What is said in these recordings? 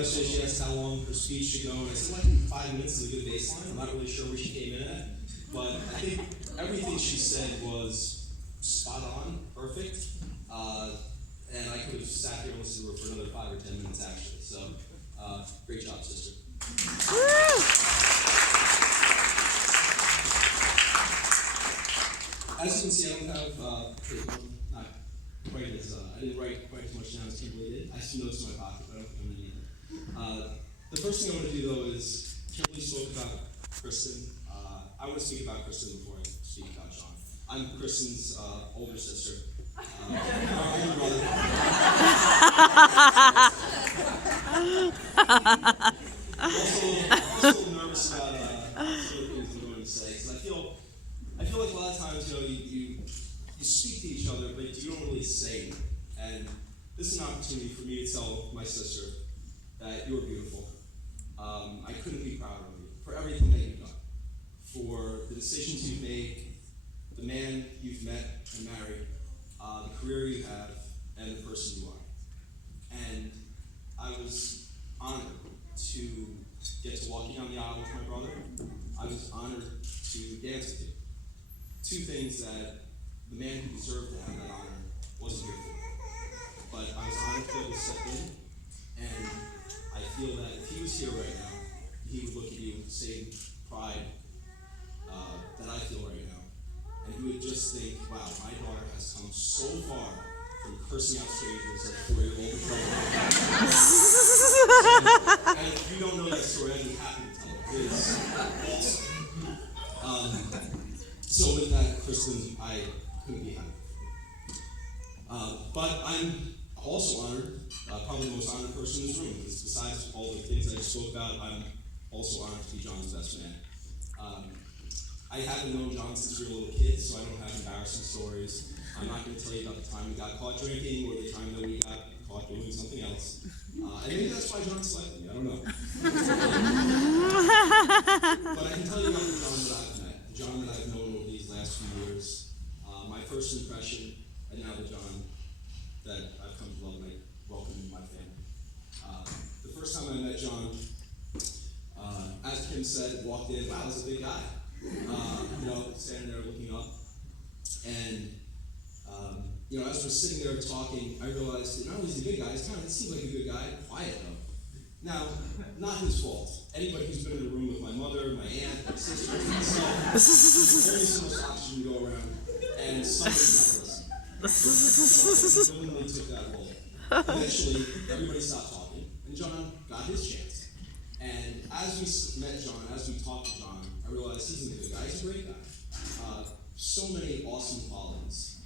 yesterday, she asked how long her speech should go, and I said, well, I think 5 minutes is a good baseline. I'm not really sure where she came in at, but I think everything she said was spot on, perfect, and I could have sat here and listened to her for another 5 or 10 minutes, actually. So, great job, sister. As you can see, I don't have, not quite as, I didn't write quite as much down as Kimberly did. I have some notes in my pocket, but I don't think I'm going to need them. The first thing I want to do, though, is Kimberly spoke about Kristen. I want to speak about Kristen before I speak about John. I'm Kristen's older sister. Our older brother. I'm also a little nervous about some of the things I'm going to say, because I feel like a lot of times, you speak to each other, but you don't really say it. And this is an opportunity for me to tell my sister that you're beautiful. I couldn't be prouder of you for everything that you've done, for the decisions you've made, the man you've met and married, the career you have, and the person you are. And I was honored to get to walk down the aisle with my brother. I was honored to dance with you. Two things that the man who deserved to have that honor wasn't here for. But I was honored to be able to step in, and I feel that if he was here right now, he would look at you with the same pride that I feel right now. And he would just think, wow, my daughter has come so far from cursing out strangers at 4-year-old. And if you don't know that story, I'd be happy to tell it. It is awesome. So with that, Kristen, I couldn't be happy. But I'm also honored, probably the most honored person in this room, because besides all the things I just spoke about, I'm also honored to be John's best man. I haven't known John since we were a little kid, so I don't have embarrassing stories. I'm not going to tell you about the time we got caught drinking or the time that we got caught doing something else. And maybe that's why John selected me, I don't know. But I can tell you about the John that I've met, the John that I've known over these last few years, my first impression, and now the John that I've come to love and I welcome into my family. The first time I met John, as Kim said, walked in, wow, this is a big guy. Standing there looking up. And, as we're sitting there talking, I realized that not only is he a good guy, he seems like a good guy, quiet though. Now, not his fault. Anybody who's been in the room with my mother, my aunt, my sister, myself, only so much oxygen to go around, and somebody's not listening. Willingly took that role. Eventually, everybody stopped talking, and John got his chance. And as we met John, as we talked to John, I realized he's a good guy, he's a great guy. So many awesome qualities.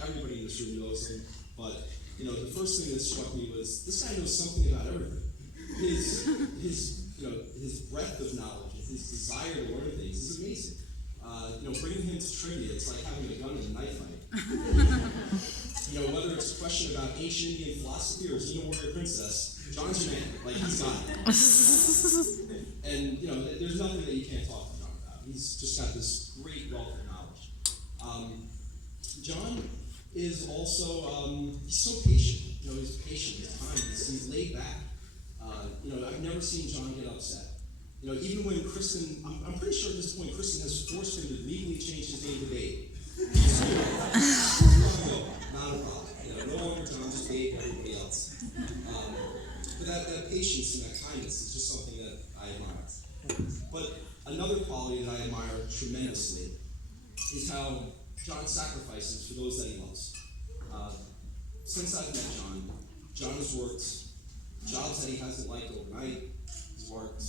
Everybody in this room knows him, but the first thing that struck me was this guy knows something about everything. His breadth of knowledge, his desire to learn things is amazing. Bringing him to trivia, it's like having a gun in a knife fight. Whether it's a question about ancient Indian philosophy or Xena Warrior Princess, John's your man. Like, he's got it. And, there's nothing that you can't talk to John about. He's just got this great wealth of knowledge. John is also, he's so patient. He's patient, he's kind, he's laid back. I've never seen John get upset. Even when Kristen, I'm pretty sure at this point, Kristen has forced him to legally change his name to Babe. Not a problem. No longer John, just Babe, everybody else. But that patience and that kindness is just something that I admire. But another quality that I admire tremendously is how John sacrifices for those that he loves. Since I've met John has worked jobs that he hasn't liked overnight. He's worked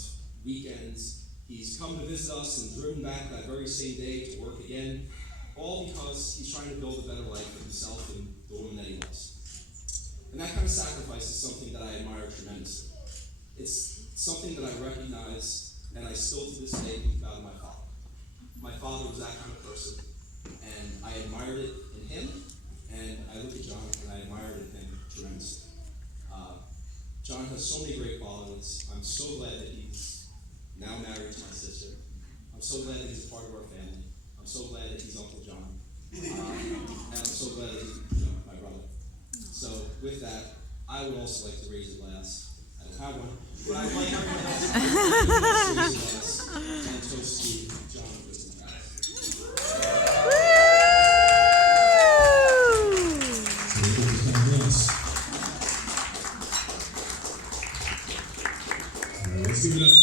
weekends. He's come to visit us and driven back that very same day to work again, all because he's trying to build a better life for himself and the woman that he loves. And that kind of sacrifice is something that I admire tremendously. It's something that I recognize, and I still to this day think about in my father. My father was that kind of person, and I admired it in him, and I look at John and I admired it in him tremendously. John has so many great qualities. I'm so glad that he's now married to my sister. I'm so glad that he's a part of our family. I'm so glad that he's Uncle John. And I'm so glad that he's my brother. So with that, I would also like to raise a glass. I don't have one. But I'd like everyone else to and toast to John and Kristen, guys. Let's give it up.